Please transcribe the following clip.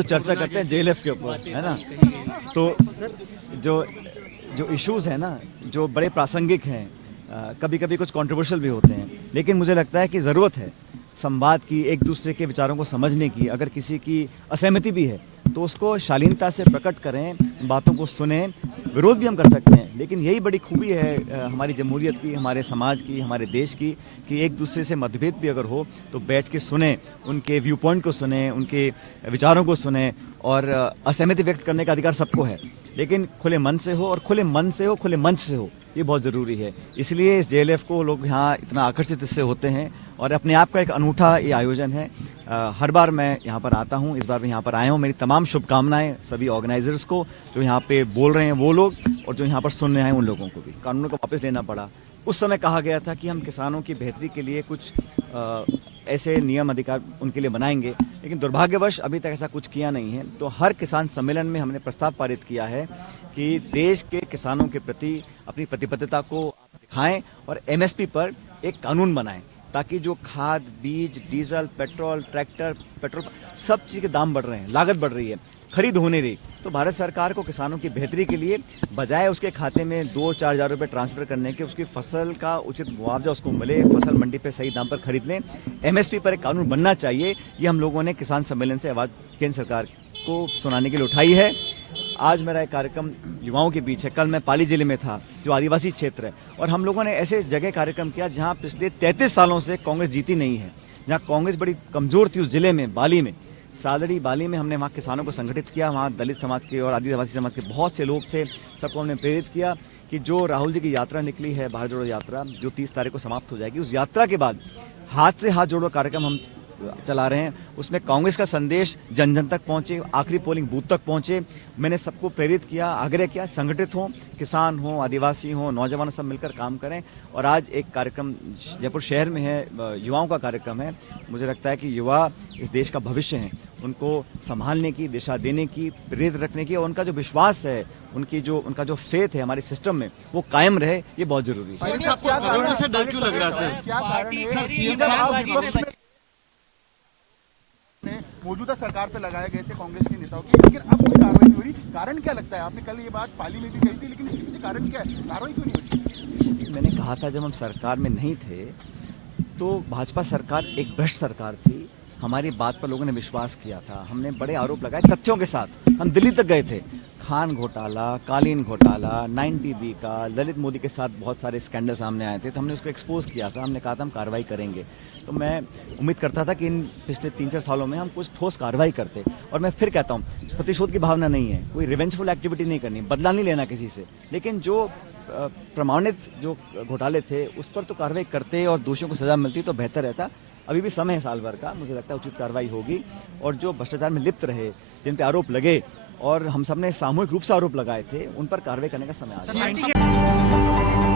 तो चर्चा करते हैं जेएलएफ के ऊपर, है ना। तो जो जो इश्यूज हैं ना, जो बड़े प्रासंगिक हैं, कभी कभी कुछ कंट्रोवर्शियल भी होते हैं, लेकिन मुझे लगता है कि ज़रूरत है संवाद की, एक दूसरे के विचारों को समझने की। अगर किसी की असहमति भी है तो उसको शालीनता से प्रकट करें, बातों को सुने। विरोध भी हम कर सकते हैं, लेकिन यही बड़ी खूबी है हमारी जमहूरियत की, हमारे समाज की, हमारे देश की, कि एक दूसरे से मतभेद भी अगर हो तो बैठ के सुने, उनके व्यू पॉइंट को सुने, उनके विचारों को सुने। और असहमति व्यक्त करने का अधिकार सबको है, लेकिन खुले मन से हो, और खुले मन से हो, खुले मंच से हो, ये बहुत ज़रूरी है। इसलिए इस जेएलएफ को लोग यहाँ इतना आकर्षित इससे होते हैं, और अपने आप का एक अनूठा ये आयोजन है। हर बार मैं यहाँ पर आता हूँ, इस बार मैं यहाँ पर आया हूँ। मेरी तमाम शुभकामनाएं सभी ऑर्गेनाइजर्स को, जो यहाँ पे बोल रहे हैं वो लोग, और जो यहाँ पर सुन रहे हैं उन लोगों को भी। कानून को वापस लेना पड़ा। उस समय कहा गया था कि हम किसानों की बेहतरी के लिए कुछ ऐसे नियम अधिकार उनके लिए बनाएंगे, लेकिन दुर्भाग्यवश अभी तक ऐसा कुछ किया नहीं है। तो हर किसान सम्मेलन में हमने प्रस्ताव पारित किया है कि देश के किसानों के प्रति अपनी प्रतिबद्धता को दिखाएं, और एमएसपी पर एक कानून बनाएं, ताकि जो खाद, बीज, डीजल, पेट्रोल, ट्रैक्टर, पेट्रोल, सब चीज़ के दाम बढ़ रहे हैं, लागत बढ़ रही है, खरीद हो नहीं रही। तो भारत सरकार को किसानों की बेहतरी के लिए, बजाय उसके खाते में 2-4 हज़ार रुपये ट्रांसफर करने के, उसकी फसल का उचित मुआवजा उसको मिले, फसल मंडी पे सही दाम पर खरीद लें। एमएसपी पर एक कानून बनना चाहिए। ये हम लोगों ने किसान सम्मेलन से आवाज़ केंद्र सरकार को सुनाने के लिए उठाई है। आज मेरा एक कार्यक्रम युवाओं के बीच है। कल मैं पाली जिले में था, जो आदिवासी क्षेत्र है, और हम लोगों ने ऐसे जगह कार्यक्रम किया जहां पिछले 33 सालों से कांग्रेस जीती नहीं है, जहां कांग्रेस बड़ी कमजोर थी। उस जिले में, बाली में, सादड़ी बाली में, हमने वहाँ किसानों को संगठित किया। वहाँ दलित समाज के और आदिवासी समाज के बहुत से लोग थे। सबको हमने प्रेरित किया कि जो राहुल जी की यात्रा निकली है, भारत जोड़ो यात्रा, जो 30 तारीख को समाप्त हो जाएगी, उस यात्रा के बाद हाथ से हाथ जोड़ो कार्यक्रम हम चला रहे हैं। उसमें कांग्रेस का संदेश जन जन तक पहुंचे, आखिरी पोलिंग बूथ तक पहुंचे। मैंने सबको प्रेरित किया, आग्रह किया, संगठित हों, किसान हों, आदिवासी हों, नौजवान, सब मिलकर काम करें। और आज एक कार्यक्रम जयपुर शहर में है, युवाओं का कार्यक्रम है। मुझे लगता है कि युवा इस देश का भविष्य हैं, उनको संभालने की, दिशा देने की, प्रेरित रखने की, और उनका जो विश्वास है, उनका जो फेथ है हमारे सिस्टम में, वो कायम रहे, ये बहुत जरूरी है। कोरोना से डर क्यों लग रहा है सर? मौजूदा सरकार पे लगाए गए थे कांग्रेस के नेताओं की, लेकिन अब कोई कार्रवाई नहीं हो रही। कारण क्या लगता है? आपने कल ये बात पाली में भी कही थी, लेकिन इसके पीछे कारण क्या है? कार्रवाई क्यों नहीं हो रही? मैंने कहा था, जब हम सरकार में नहीं थे तो भाजपा सरकार एक भ्रष्ट सरकार थी। हमारी बात पर लोगों ने विश्वास किया था। हमने बड़े आरोप लगाए तथ्यों के साथ। हम दिल्ली तक गए थे। खान घोटाला, कालीन घोटाला, 9TB का, ललित मोदी के साथ बहुत सारे स्कैंडल सामने आए थे, तो हमने उसको एक्सपोज किया था। हमने कहा था हम कार्रवाई करेंगे। तो मैं उम्मीद करता था कि इन पिछले 3-4 सालों में हम कुछ ठोस कार्रवाई करते। और मैं फिर कहता हूँ, प्रतिशोध की भावना नहीं है, कोई रिवेंजफुल एक्टिविटी नहीं करनी, बदला नहीं लेना किसी से, लेकिन जो प्रमाणित जो घोटाले थे उस पर तो कार्रवाई करते और दोषियों को सजा मिलती तो बेहतर रहता। अभी भी समय है साल भर का, मुझे लगता है उचित कार्रवाई होगी। और जो भ्रष्टाचार में लिप्त रहे, जिन पे आरोप लगे और हम सबने सामूहिक रूप से आरोप लगाए थे, उन पर कार्रवाई करने का समय आ गया।